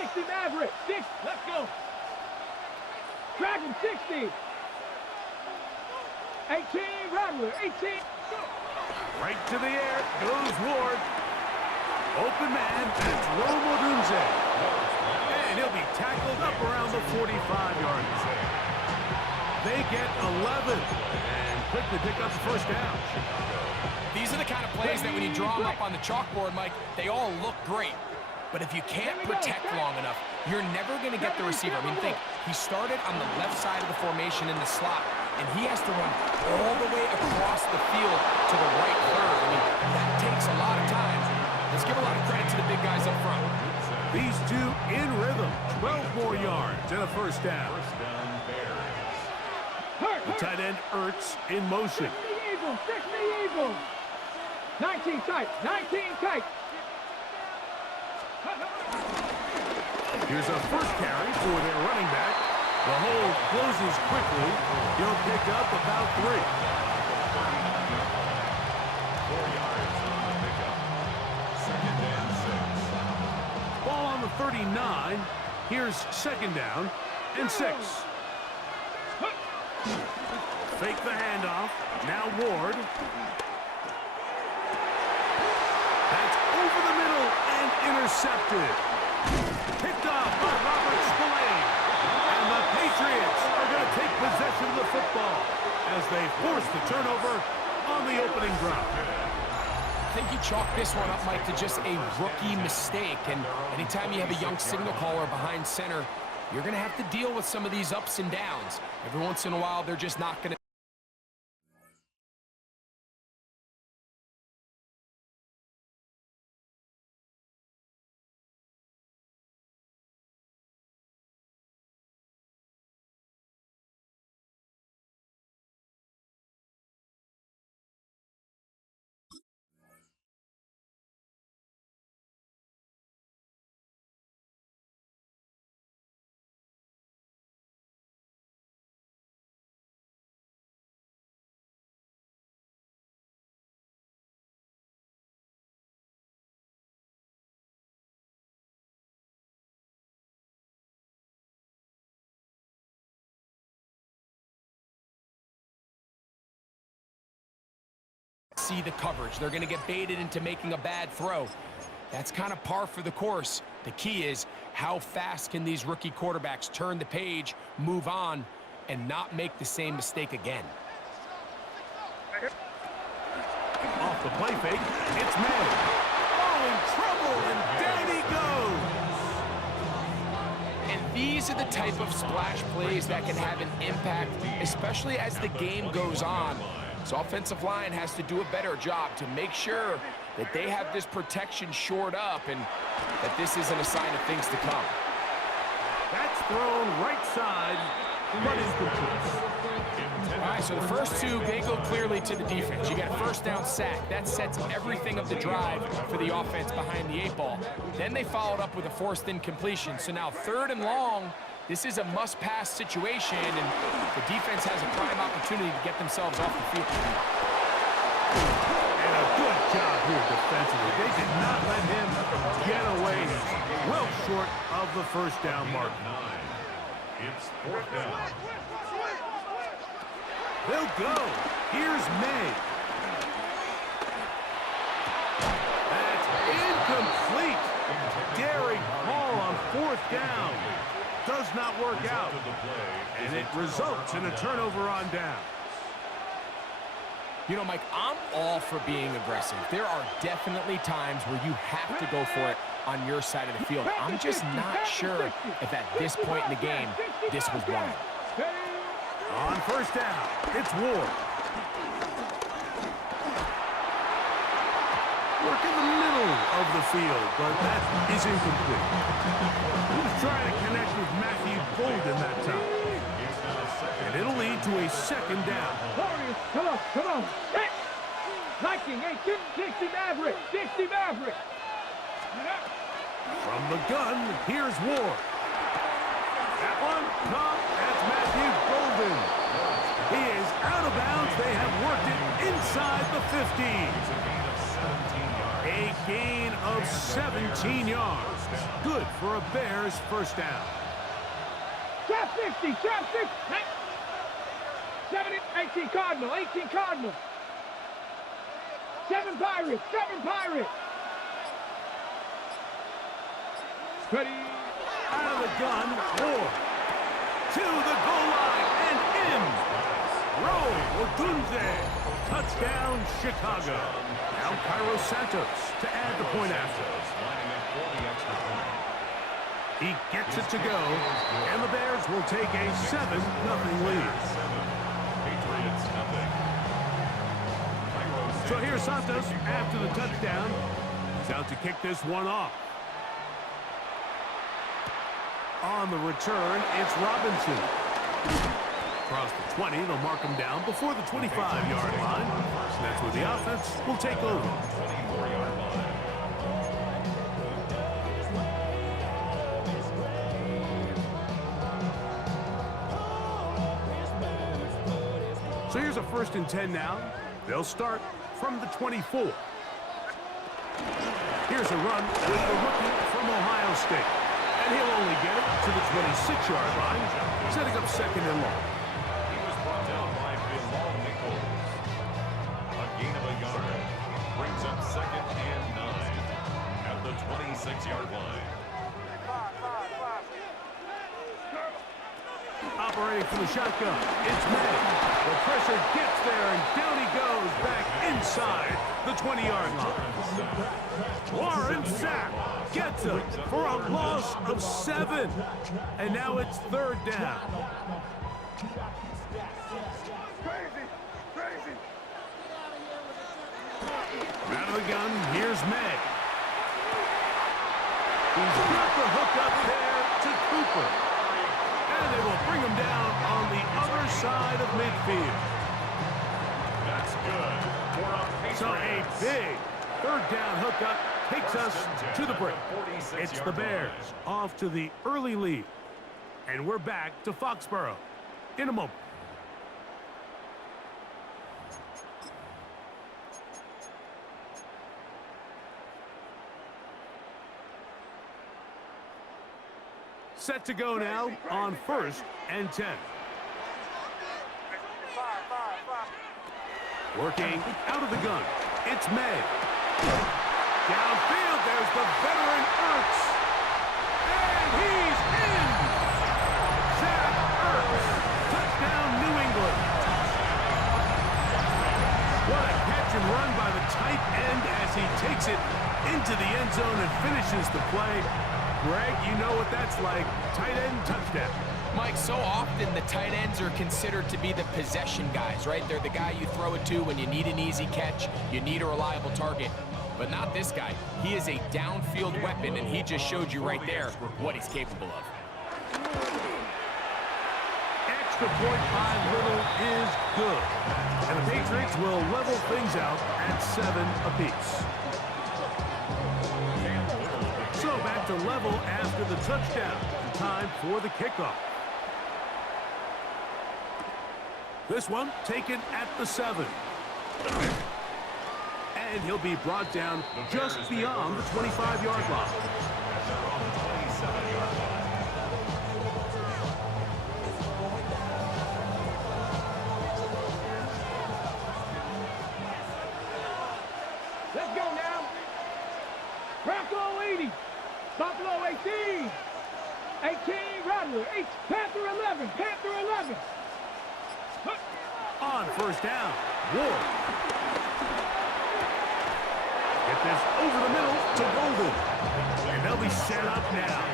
60 Maverick. 6. Let's go. Dragon 60. 18 Rattler. 18. Right to the air goes Ward. Open man, that's Rome Odunze. And he'll be tackled up around the 45-yard line. They get 11 and quickly pick up the first down. These are the kind of plays that when you draw them up on the chalkboard, Mike, they all look great. But if you can't protect long enough, you're never going to get the receiver. I mean, think, he started on the left side of the formation in the slot, and he has to run all the way across the field to the right third. I mean, that takes a lot of time. Let's give a lot of credit to the big guys up front. These two in rhythm. 12 more yards and a first down. The tight end Ertz in motion. 60 Eagles. 60 Eagles. 19 tight. 19 tight. Here's a first carry for their running back. The hole closes quickly. He'll pick up about 3. 4 yards on the pickup. Second and 6. Ball on the 39. Here's second down and 6. Fake the handoff. Now Ward. That's over the middle and intercepted. Picked off by Robert Spillane. And the Patriots are going to take possession of the football as they force the turnover on the opening drive. I think you chalk this one up, Mike, to just a rookie mistake. And anytime you have a young signal caller behind center, you're going to have to deal with some of these ups and downs. Every once in a while, they're just not going to. See the coverage. They're going to get baited into making a bad throw. That's kind of par for the course. The key is how fast can these rookie quarterbacks turn the page, move on, and not make the same mistake again. Off the play fake, it's May. Oh, in trouble, and down he goes. And these are the type of splash plays that can have an impact, especially as the game goes on. So offensive line has to do a better job to make sure that they have this protection shored up and that this isn't a sign of things to come. That's thrown right side, but is complete. All right, so the first two, they go clearly to the defense. You got a first down sack. That sets everything of the drive for the offense behind the 8-ball. Then they followed up with a forced incompletion. So now 3rd and long. This is a must-pass situation, and the defense has a prime opportunity to get themselves off the field. And a good job here defensively. They did not let him get away. Well short of the first down mark. It's 4th down. They'll go. Here's May. That's incomplete. Derek Hall on 4th down. Does not work out, and it results in a turnover on down. You know, Mike, I'm all for being aggressive. There are definitely times where you have to go for it on your side of the field. I'm just not sure if at this point in the game, this was one. On first down, it's Ward. Work in the middle of the field, but that is incomplete. He was trying to connect with Matthew Bolden that time. And it'll lead to a second down. Come on, come on. Hit. 19, 18, 60 Maverick. 60 Maverick. From the gun, here's Ward. That one, caught. That's Matthew Bolden. He is out of bounds. They have worked it inside the 15. A gain of 17 yards. Good for a Bears first down. Trap 60, trap 60. 70, 18 Cardinal, 18 Cardinal. 7 Pirates, 7 Pirates. Ready, out of the gun, Ward. To the goal line and in. Rome Odunze. Touchdown, Chicago. Now Cairo Santos to add the point after. He gets it to go, and the Bears will take a 7-0 lead. So here's Santos after the touchdown. He's out to kick this one off. On the return, it's Robinson. Across the 20, they'll mark him down before the 25-yard line. And that's where the offense will take over. 24-yard line. So here's a 1st and 10 now. They'll start from the 24. Here's a run with the rookie from Ohio State. And he'll only get it to the 26-yard line, setting up 2nd and long. He was brought down by Bilal Nichols. A gain of a yard. Brings up 2nd and 9 at the 26-yard line. Operating from the shotgun, it's May. The pressure gets there, and down he goes back inside the 20-yard line. Warren Sapp gets him for a loss of 7. And now it's 3rd down. Out of the gun, here's May. He's got the hook up there to Cooper. And they will bring him down on the other side of midfield. That's good for a So a Patriots. big 3rd down hookup takes us to the break. It's the Bears off to the early lead. And we're back to Foxborough in a moment. Set to go now on 1st and 10. Working out of the gun, it's May. Downfield, there's the veteran Ertz. And he's in! Zach Ertz, touchdown New England. What a catch and run by the tight end as he takes it into the end zone and finishes the play. Greg, you know what that's like. Tight end touchdown. Mike, so often the tight ends are considered to be the possession guys, right? They're the guy you throw it to when you need an easy catch, you need a reliable target. But not this guy. He is a downfield weapon, and he just showed you right there what he's capable of. Extra point by Little is good. And the Patriots will level things out at 7 apiece. So back to level after the touchdown. Time for the kickoff. This one taken at the 7. And he'll be brought down just beyond the 25-yard line. They're on the 27-yard line. Let's go now. Bronco 80. Buffalo 18. 18 Rattler. 8. Panther 11. Panther 11. On 1st down, Ward. Get this over the middle to Golden. And they'll be set up now.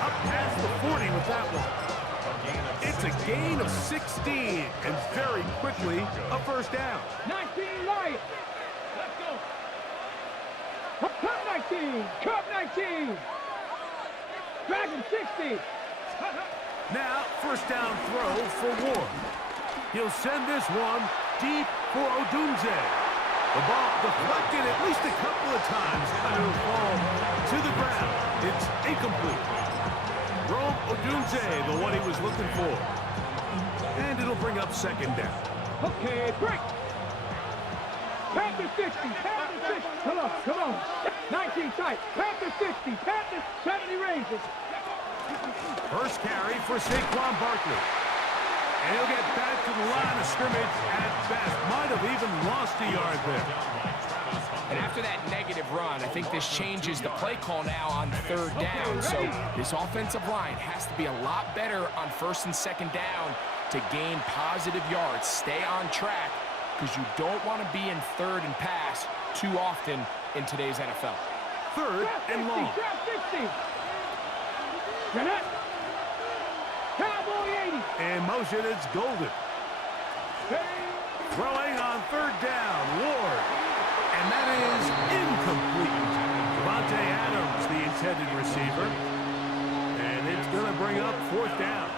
Up past the 40 with that one. It's a gain of 16, and very quickly, a 1st down. 19 Lions. Let's go. Cup 19. Cup 19. Dragon 60. Now, 1st down throw for Ward. He'll send this one deep for Odunze. The ball deflected at least a couple of times, and it'll fall to the ground. It's incomplete. Rome Odunze, the one he was looking for. And it'll bring up 2nd down. Okay, break. Panther 60, Panther 60. Come on, come on. 19 tight. Panther 60, Panther 70 Rangers. First carry for Saquon Barkley. And he'll get back to the line of scrimmage at best. Might have even lost a yard there. And after that negative run, I think this changes the play call now on third down. So this offensive line has to be a lot better on first and second down to gain positive yards. Stay on track because you don't want to be in third and pass too often in today's NFL. Third and long. Trap 60. Gannett. Cowboy 80. In motion, it's Golden. Throwing on third down, Ward. And that is incomplete. Devontae Adams, the intended receiver. And it's going to bring up fourth down.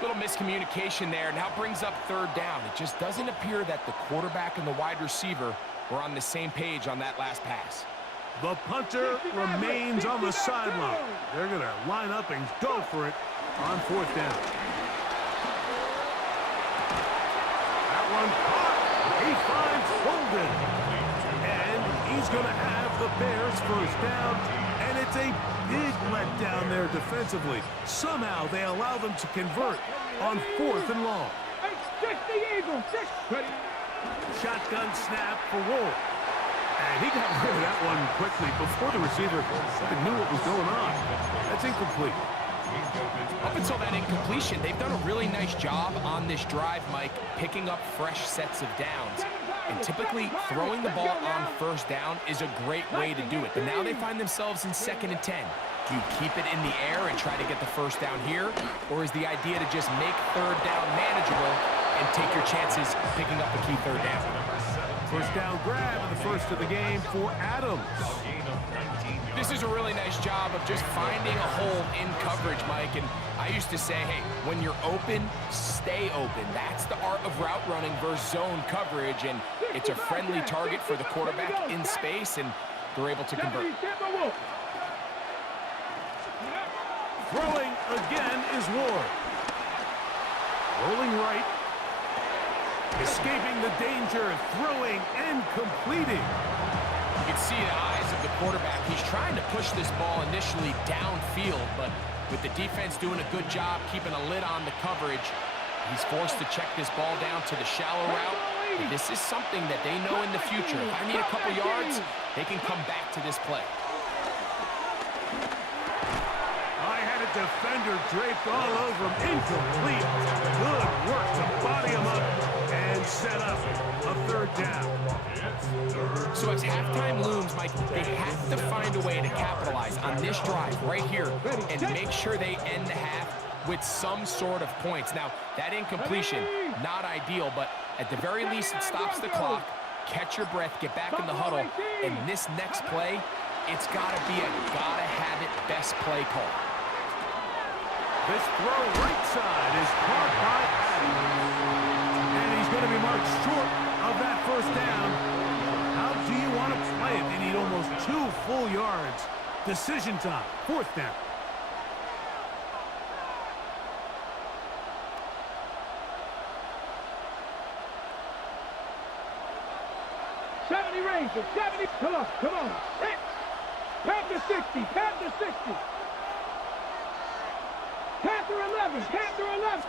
Little miscommunication there. Now brings up third down. It just doesn't appear that the quarterback and the wide receiver were on the same page on that last pass. The punter remains on the sideline. They're going to line up and go for it on fourth down. That one caught. He finds Golden. And he's going to have the Bears first down. And it's a big letdown there defensively. Somehow they allow them to convert on fourth and long. 60 Eagles. Shotgun snap for Ward. And he got rid of that one quickly before the receiver even knew what was going on. That's incomplete. Up until that incompletion, they've done a really nice job on this drive, Mike, picking up fresh sets of downs. And typically, throwing the ball on first down is a great way to do it. But now they find themselves in 2nd and 10. Do you keep it in the air and try to get the first down here? Or is the idea to just make third down manageable and take your chances picking up a key third down? First down grab in the first of the game for Adams. This is a really nice job of just finding a hole in coverage, Mike. And I used to say, hey, when you're open, stay open. That's the art of route running versus zone coverage. And it's a friendly target for the quarterback in space, and they're able to convert. Throwing again is Ward. Rolling right. Escaping the danger, throwing and completing. You can see the eyes of the quarterback. He's trying to push this ball initially downfield, but with the defense doing a good job keeping a lid on the coverage, he's forced to check this ball down to the shallow route. And this is something that they know in the future. If I need a couple yards, they can come back to this play. I had a defender draped all over him. Incomplete. Good work to body him up and set up a third down. So as halftime looms, Mike, they have to find a way to capitalize on this drive right here and make sure they end the half with some sort of points. Now, that incompletion, not ideal, but at the very least, it stops the clock. Catch your breath, get back in the huddle, and this next play, it's got to be a gotta-have-it best play call. This throw right side is caught by Adams. And he's going to be marked short of that first down. How do you want to play it? They need almost 2 full yards. Decision time, fourth down. Rangers, 70. Come on, come on. Panther 60, Panther 60. Panther 11, Panther 11.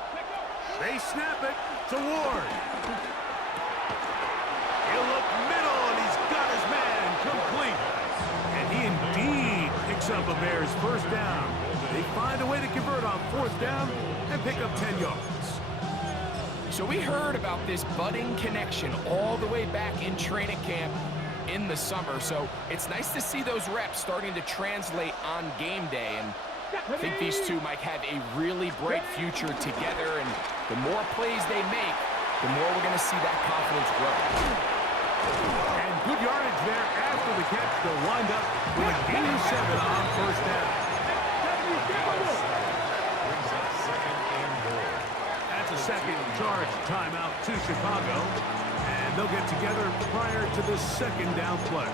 They snap it to Ward. He'll look middle, and he's got his man complete. And he indeed picks up a Bears first down. They find a way to convert on fourth down and pick up 10 yards. So we heard about this budding connection all the way back in training camp in the summer. So it's nice to see those reps starting to translate on game day. And I think these two might have a really bright future together. And the more plays they make, the more we're going to see that confidence grow. And good yardage there after the catch. They'll wind up with a gain of 7 on first down. That's a second charge timeout to Chicago. And they'll get together prior to the second down play.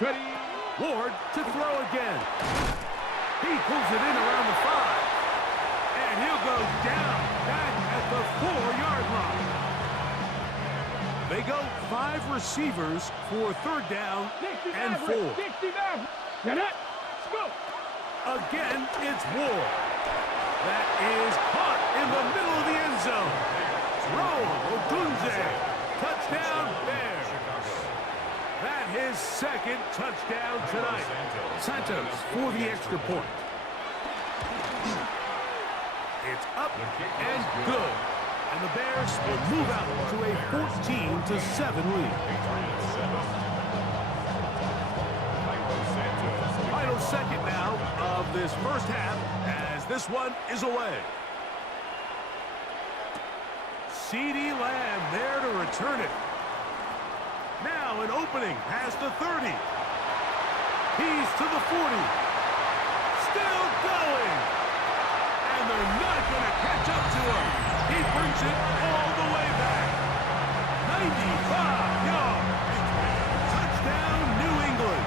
Ready. Ward Ward to throw again. He pulls it in around the 5. And he'll go down back at the 4-yard line. They go 5 receivers for 3rd down and 4. 65. Net. Go. Again, it's Ward. That is caught in the middle of the end zone. Rome Odunze. Touchdown Bears. That his 2nd touchdown tonight. Santos for the extra point. It's up and good. And the Bears will move out to a 14-7 lead. Final second now of this first half as this one is away. CeeDee Lamb there to return it. Now an opening past the 30. He's to the 40. Still going. And they're not going to catch up to him. He brings it all the way back. 95 yards. Touchdown, New England.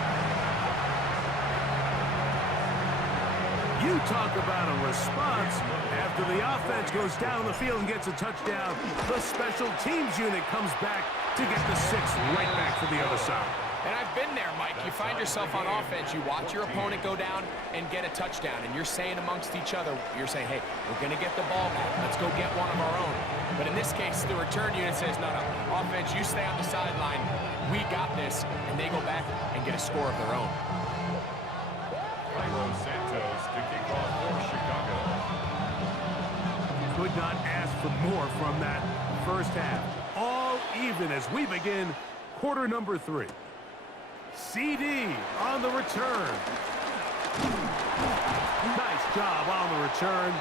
You talk about a response. After the offense goes down the field and gets a touchdown, the special teams unit comes back to get the 6 right back to the other side. And I've been there, Mike. You find yourself on offense, you watch your opponent go down and get a touchdown, and you're saying amongst each other, you're saying, hey, we're going to get the ball back. Let's go get one of our own. But in this case, the return unit says, no, offense, you stay on the sideline. We got this. And they go back and get a score of their own. Cairo Santos to kick off for Chicago. Could not ask for more from that first half. All even as we begin quarter number 3. CeeDee on the return. Nice job on the return.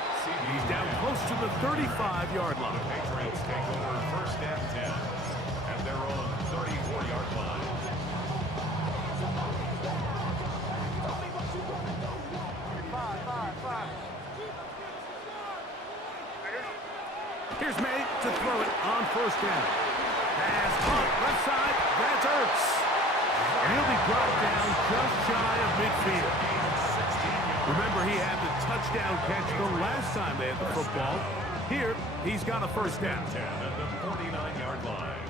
He's down close to the 35-yard line. The Patriots take over 1st and 10 at their own 34-yard line. Here's May to throw it on 1st down. Pass caught left side. That's Ertz. And he'll be brought down just shy of midfield. Remember, he had the touchdown catch the last time they had the football. Here, he's got a 1st down. 10 at the 49-yard line.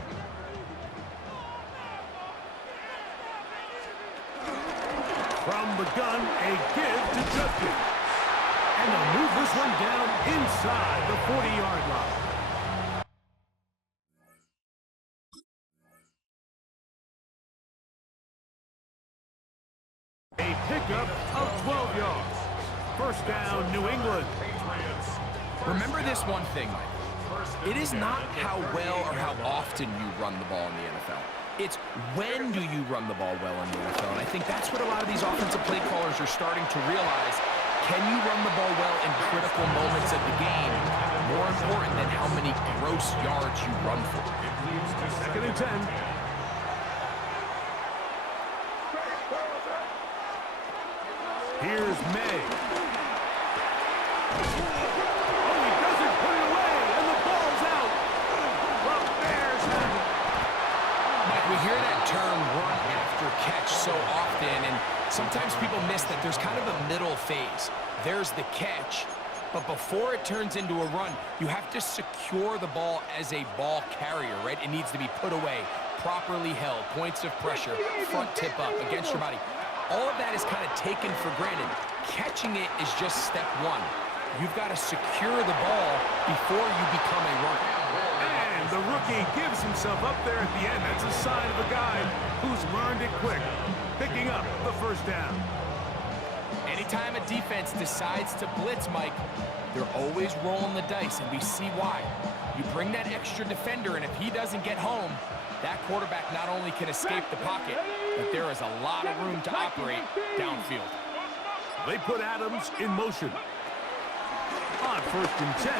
From the gun, a give to Judkins. And they'll move this one down inside the 40-yard line. A pickup of 12 yards. 1st down, New England. Remember this one thing, Mike. It is not how well or how often you run the ball in the NFL. It's when do you run the ball well in the NFL. And I think that's what a lot of these offensive play callers are starting to realize. Can you run the ball well in critical moments of the game? More important than how many gross yards you run for. 2nd and 10. Here's May. Oh, he doesn't put it away, and the ball's out. The Bears have it. Mike, we hear that term run after catch so often, and sometimes people miss that there's kind of a middle phase. There's the catch, but before it turns into a run, you have to secure the ball as a ball carrier, right? It needs to be put away, properly held, points of pressure, front tip up against your body. All of that is kind of taken for granted. Catching it is just step 1. You've got to secure the ball before you become a runner. And the rookie gives himself up there at the end. That's a sign of a guy who's learned it quick, picking up the 1st down. Anytime a defense decides to blitz, Mike, they're always rolling the dice, and we see why. You bring that extra defender, and if he doesn't get home, that quarterback not only can escape the pocket, but there is a lot of room to operate downfield. They put Adams in motion. On 1st and 10,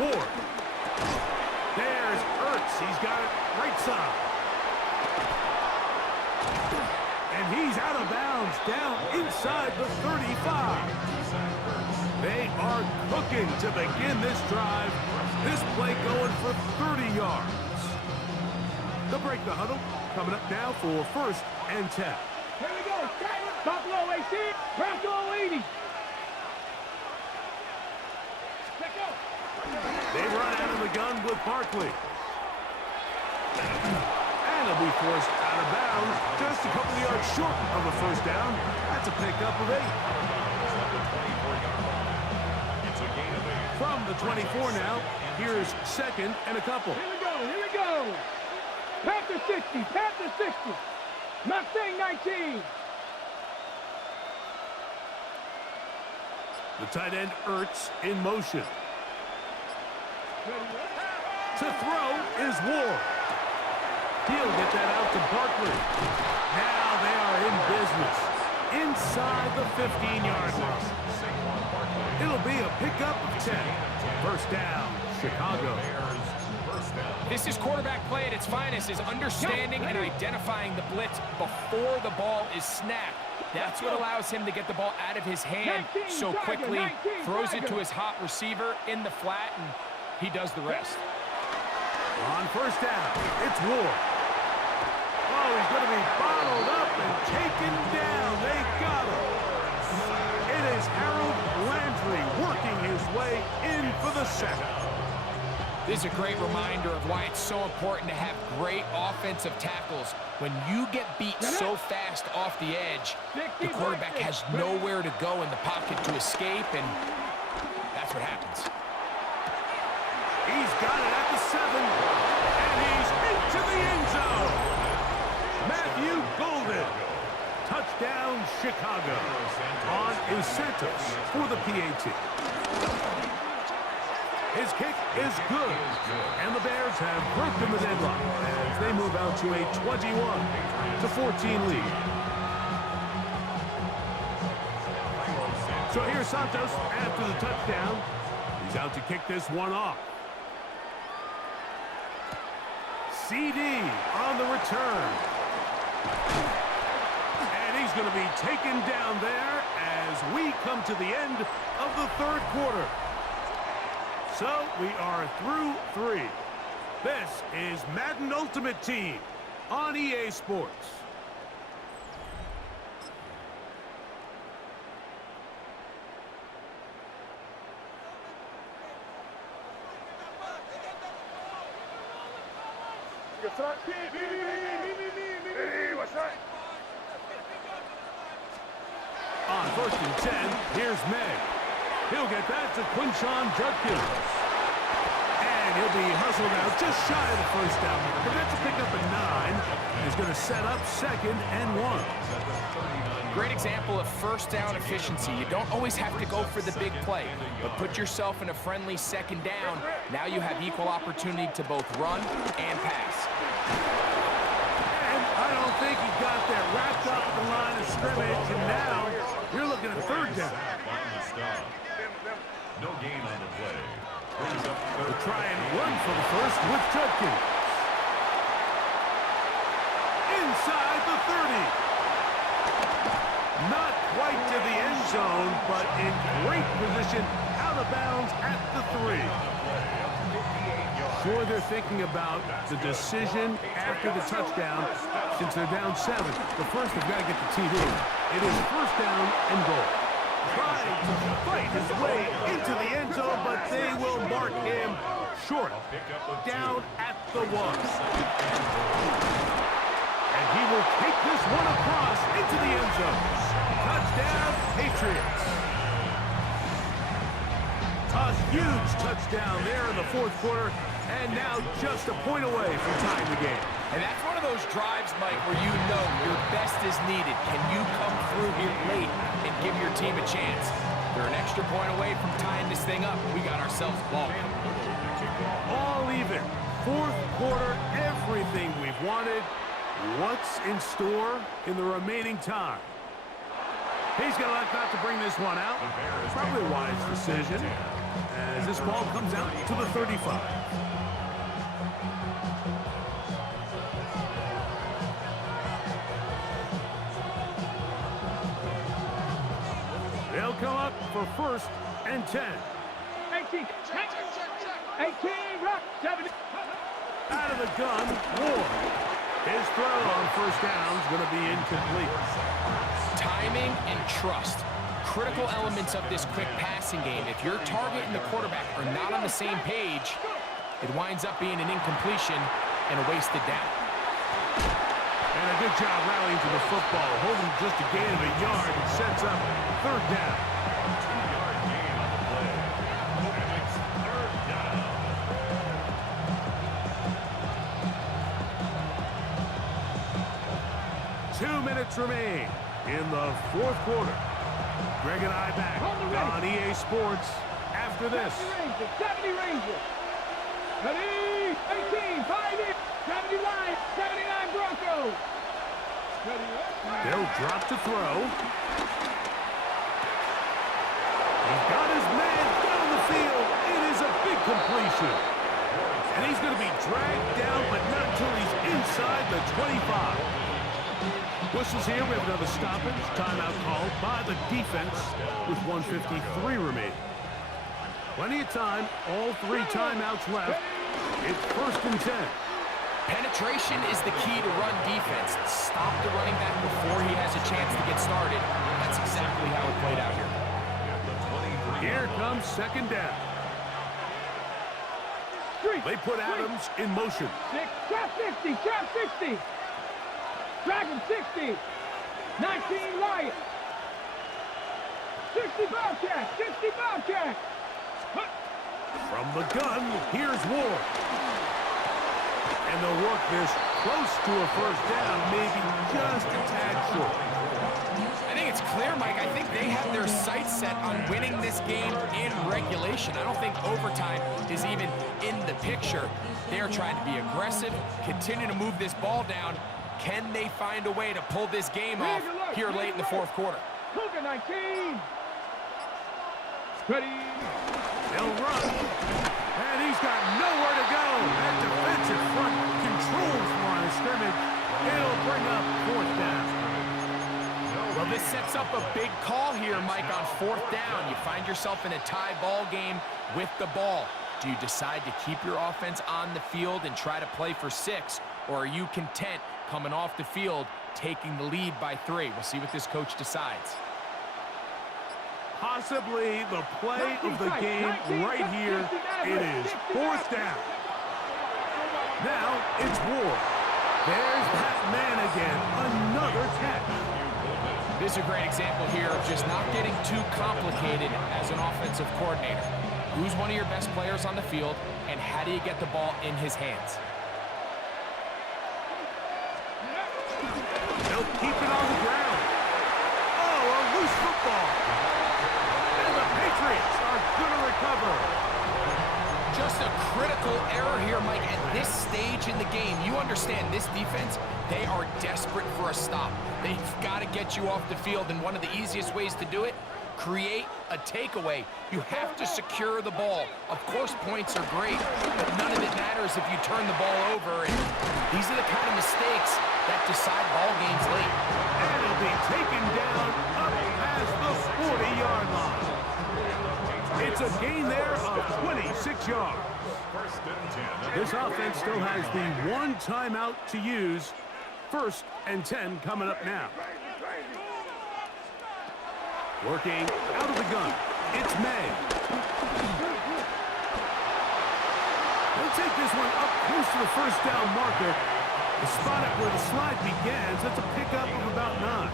Ward. There's Ertz. He's got it right side. And he's out of bounds down inside the 35. They are cooking to begin this drive. This play going for 30 yards. They'll break the huddle. Coming up now for 1st and 10. Here we go. Stop low, 18. Crack low, 80. Check out. They run out of the gun with Barkley. And he'll be forced out of bounds just a couple of yards short of the first down. That's a pickup of 8. From the 24 now, here's 2nd and a couple. Here we go. Panther 60, Panther 60. Mustang 19. The tight end Ertz in motion. To throw is Ward. He'll get that out to Barkley. Now they are in business. Inside the 15-yard line. It'll be a pickup of 10. First down, Chicago. This is quarterback play at its finest, is understanding and identifying the blitz before the ball is snapped. That's what allows him to get the ball out of his hand so quickly, throws it to his hot receiver in the flat, and he does the rest. On first down, it's Ward. Oh, he's going to be bottled up and taken down. They got him. It is Harold Landry working his way in for the sack. This is a great reminder of why it's so important to have great offensive tackles. When you get beat so fast off the edge, the quarterback has nowhere to go in the pocket to escape, and that's what happens. He's got it at the 7, and he's into the end zone. Matthew Golden. Touchdown, Chicago. On is Santos for the PAT. His kick is good, and the Bears have broken the deadlock as they move out to a 21-14 lead. So here's Santos after the touchdown. He's out to kick this one off. CD on the return. And he's going to be taken down there as we come to the end of the 3rd quarter. So we are through 3. This is Madden Ultimate Team on EA Sports. On 1st and 10, here's May. He'll get that to Quinshon Judkins. And he'll be hustled out just shy of the first down marker. That's a pickup at 9. He's going to set up 2nd and 1. Great example of first down efficiency. You don't always have to go for the big play, but put yourself in a friendly 2nd down. Now you have equal opportunity to both run and pass. And I don't think he got that wrapped up at the line of scrimmage, and now you're looking at 3rd down. No gain on the play. We'll try and run for the first with Judkins. Inside the 30. Not quite to the end zone, but in great position, out of bounds at the 3. Sure, they're thinking about the decision after the touchdown since they're down 7. But first, they've got to get the TV. It is 1st down and goal. Trying to fight his way into the end zone, but they will mark him short. Down at the 1. And he will take this one across into the end zone. Touchdown, Patriots. A huge touchdown there in the 4th quarter, and now just a point away from tying the game. And that's one of those drives, Mike, where you know your best is needed. Can you come through here late and give your team a chance? They're an extra point away from tying this thing up. We got ourselves a ball game. All even. 4th quarter, everything we've wanted. What's in store in the remaining time? He's going to elect not to bring this one out. Probably a wise decision as this ball comes out to the 35. They'll come up for 1st and 10. 18, rock, 70. Out of the gun, Ward. His throw on 1st down is going to be incomplete. Time Timing and trust. Critical elements of this quick passing game. If your target and the quarterback are not on the same page, it winds up being an incompletion and a wasted down. And a good job rallying to the football, holding just a gain of a yard and sets up third down. 2-yard gain on the play. And it's third down. Two minutes remain in the fourth quarter. Greg and I back on EA Sports after this. 70 Rangers. Ready? 18, 5 in. 70 line, 79 Broncos. They'll drop to throw. He's got his man down the field. It is a big completion. And he's going to be dragged down, but not until he's inside the 25. Whistles here. We have another stoppage. Timeout called by the defense with 1:53 remaining. Plenty of time. All three timeouts left. It's 1st and 10. Penetration is the key to run defense. Stop the running back before he has a chance to get started. That's exactly how it played out here. Here comes second down. They put Adams in motion. Trap 50, trap 60. Dragon 60. 19 Lions. 60 Bobcat, 60 Bobcat. From the gun, here's Ward. And they'll work this close to a first down, maybe just a tad short. I think it's clear, Mike. I think they have their sights set on winning this game in regulation. I don't think overtime is even in the picture. They're trying to be aggressive, continue to move this ball down. Can they find a way to pull this game off here late in the fourth quarter? Cougar 19. Ready. They'll run. And he's got nowhere to go. That defensive front controls the line of scrimmage. It'll bring up fourth down. Well, this sets up a big call here, Mike, on fourth down. You find yourself in a tie ball game with the ball. Do you decide to keep your offense on the field and try to play for 6, or are you content coming off the field, taking the lead by 3? We'll see what this coach decides. Possibly the play of the game right here. It is fourth down. Now it's Ward. There's that man again. Another catch. This is a great example here of just not getting too complicated as an offensive coordinator. Who's one of your best players on the field, and how do you get the ball in his hands? They'll keep it on the ground. Oh, a loose football. And the Patriots are going to recover. Just a critical error here, Mike. At this stage in the game, you understand this defense, they are desperate for a stop. They've got to get you off the field, and one of the easiest ways to do it, create a takeaway. You have to secure the ball. Of course, points are great, but none of it matters if you turn the ball over. And these are the kind of mistakes that decide ball games late. And he'll be taken down up past the 40-yard line. It's a gain there of 26 yards. This offense still has the one timeout to use. 1st and 10 coming up now. Working out of the gun. It's May. They'll take this one up close to the first down marker. The spot at where the slide begins. That's a pickup of about 9.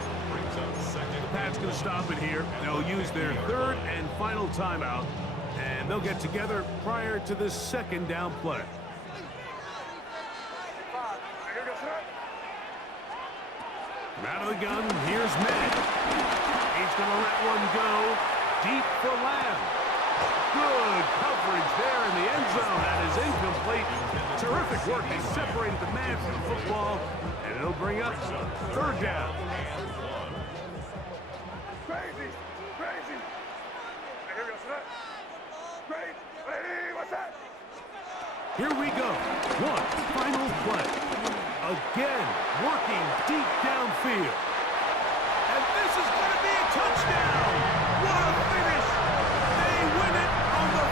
The Pats going to stop it here. They'll use their 3rd and final timeout, and they'll get together prior to this 2nd down play. Out of the gun, here's May. He's going to let one go deep for Lamb. Good coverage there in the end zone. That is incomplete. Terrific work. They separated the man from the football, and it'll bring up 3rd down. Crazy, crazy. Here we go. One final play. Again, working deep downfield. And this is going to be a touchdown. What a finish. They win it on the...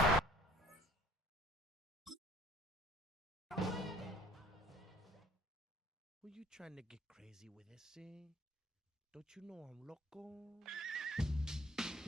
Were you trying to get crazy with this, eh? Don't you know I'm loco?